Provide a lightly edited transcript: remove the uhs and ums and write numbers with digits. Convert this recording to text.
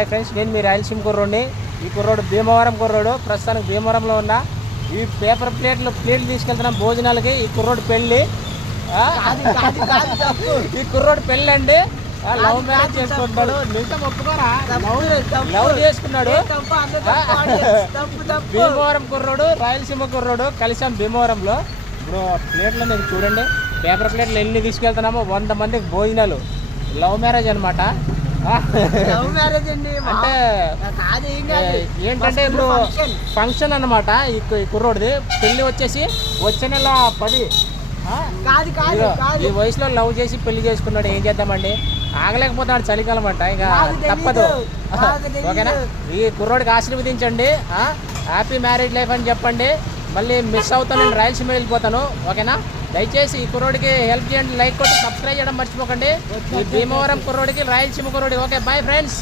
Friends, నేను మీ రాయలసీమ కుర్రోడిని. ఈ కుర్రోడు భీమవరం కుర్రోడు. ప్రస్తుతానికి భీమవరంలో ఉన్నా. ఈ పేపర్ ప్లేట్లు తీసుకెళ్తున్నాం భోజనాలకి. ఈ కుర్రోడు పెళ్ళి, ఈ కుర్రోడు పెళ్ళి అండి. లవ్ మ్యారేజ్ చేసుకుంటున్నాడు. నిజం ఒప్పుకోరా? లవ్ చేసుకున్నాడు. భీమవరం కుర్రోడు, రాయలసీమ కుర్రోడు కలిసాం భీమవరంలో. ఇప్పుడు ప్లేట్లు నేను చూడండి, పేపర్ ప్లేట్లు ఎన్ని తీసుకెళ్తున్నామో 100 మందికి భోజనాలు. లవ్ మ్యారేజ్ అనమాట. అంటే ఏంటంటే ఇప్పుడు ఫంక్షన్ అనమాట. ఈ కుర్రోడిది పెళ్లి వచ్చేసి వచ్చే నెల 10. ఈ వయసులో లవ్ చేసి పెళ్లి చేసుకున్నాడు. ఏం చేద్దామండి, ఆగలేకపోతున్నాడు. చలికాలం అంట, ఇక తప్పదు. ఓకేనా? ఈ కుర్రోడికి ఆశీర్వదించండి. హ్యాపీ మ్యారేజ్ లైఫ్ అని చెప్పండి. మళ్ళీ మిస్ అవుతాను, నేను రాయలసీమ వెళ్ళిపోతాను. ఓకేనా? దయచేసి ఈ కుర్రోడికి హెల్ప్ చేయండి. లైక్ కొట్టి సబ్స్క్రైబ్ చేయడం మర్చిపోకండి. ఈ భీమవరం కుర్రోడికి, రాయలసీమ కుర్రోడికి. Okay, bye friends.